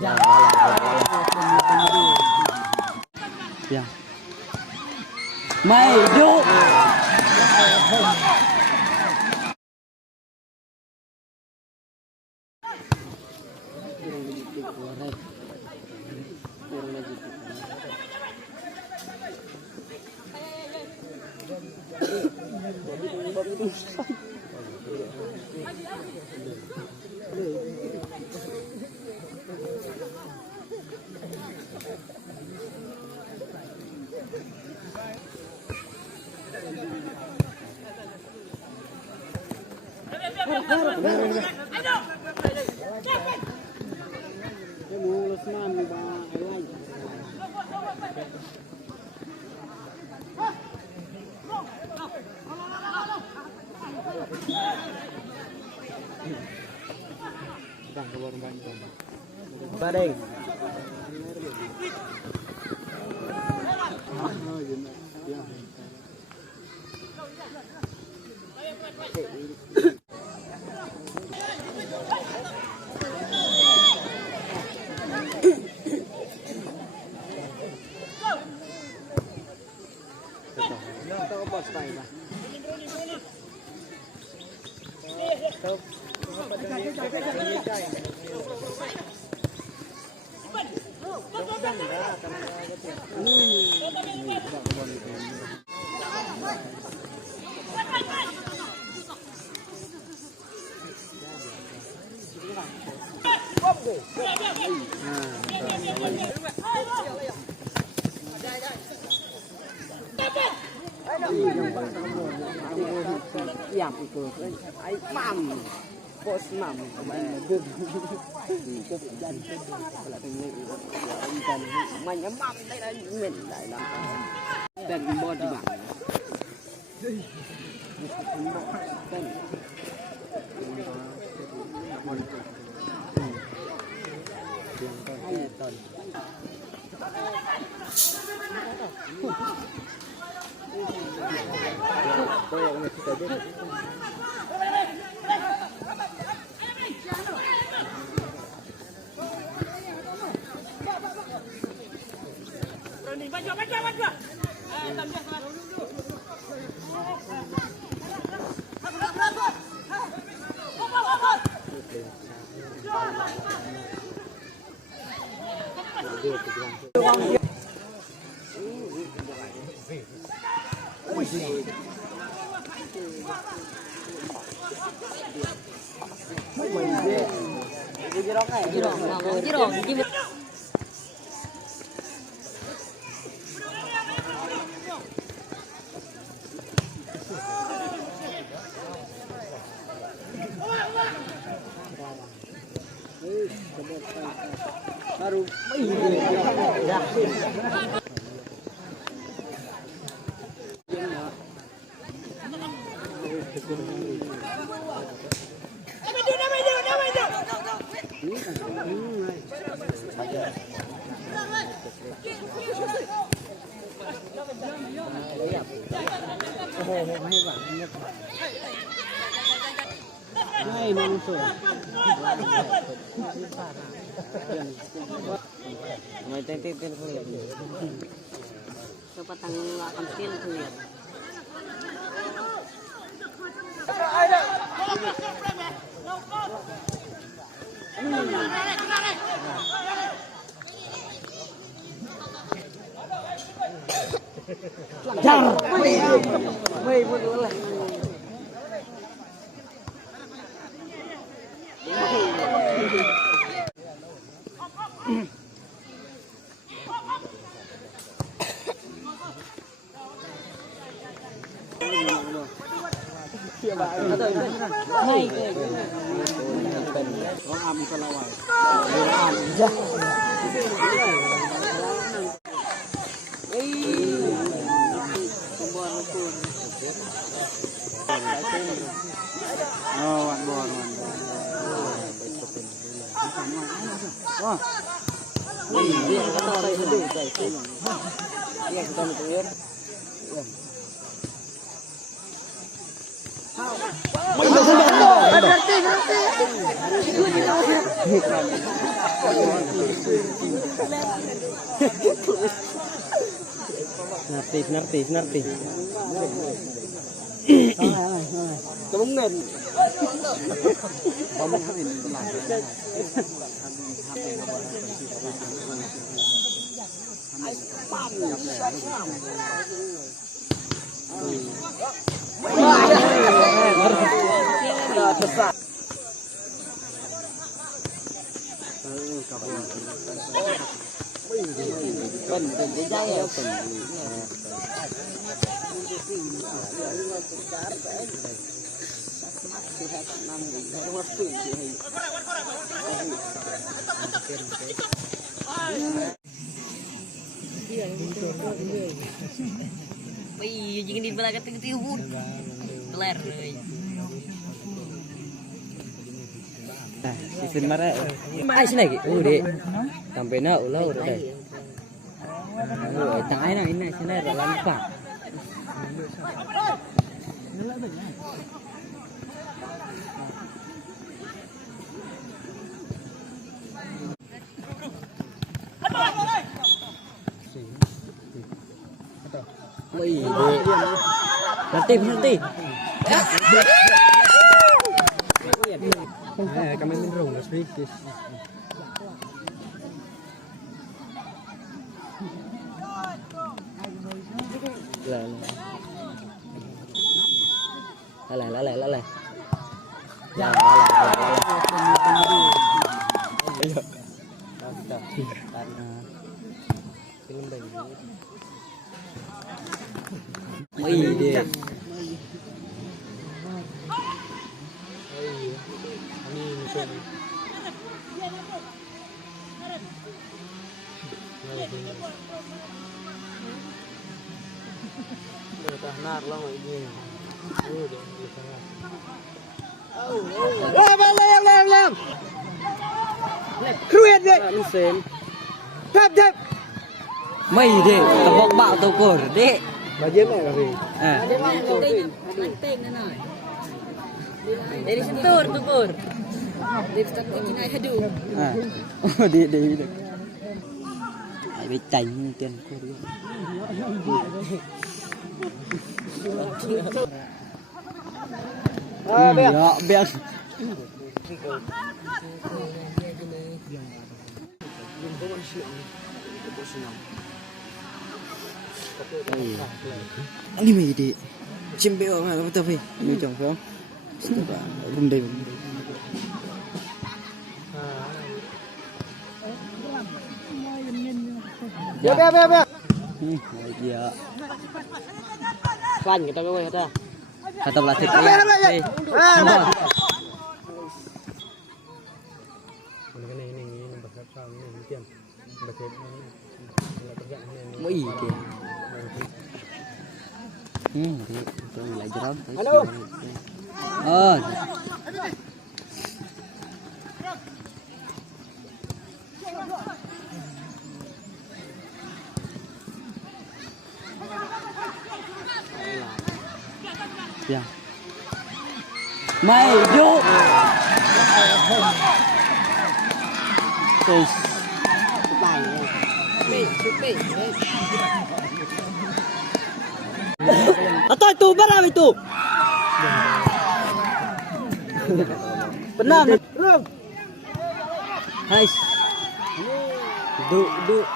Ya. Mai duk. Badai. Yang itu, ay mam, bos mam, dud, dan kalau tengok ikan macam mam, dah men, dah dan bot di bang, dan baru Hai manusia. Mai tete pen kuliah. Kepatang akan pen kuliah. Jangan. Wei boleh. Hai. Có am có lâu rồi. Am dạ. Bạn bò. Wah. Ini kata orang itu itu. Iya, kita itu ya. Hãy subscribe cho kênh Ghiền Mì Gõ để không bỏ lỡ ada. Ngerti. Kemudian. Jangan dibelah kata tiwut. Beler euy. Season mara. Ai sini lagi. Dek. Sampai nak ulah udah deh. Tengah nak ini sini ada lampak. Wih, nanti. Kami minum sedikit. Lala. Wih, dia. Lem. Kruet deh. Tap. Mày đi, tập bọc bạo tàu cổ đi. Bà giếm này là gì? Dari sentur tukur. Lipstick ini naik hadu. Đi. Bị chảnh tiền cô đi. Biết. Ini mày đi. Chim béo mà tao phải. Như chồng phải không? Bùng đây. Biết. Dạ. Quanh người ta cái quay ta. Kata belah thịt đi. Mấy gì kìa. Thì tôi lại cho đó. Yeah. Mày vô. Atau itu berapa itu? Benar. Hai. Duduk.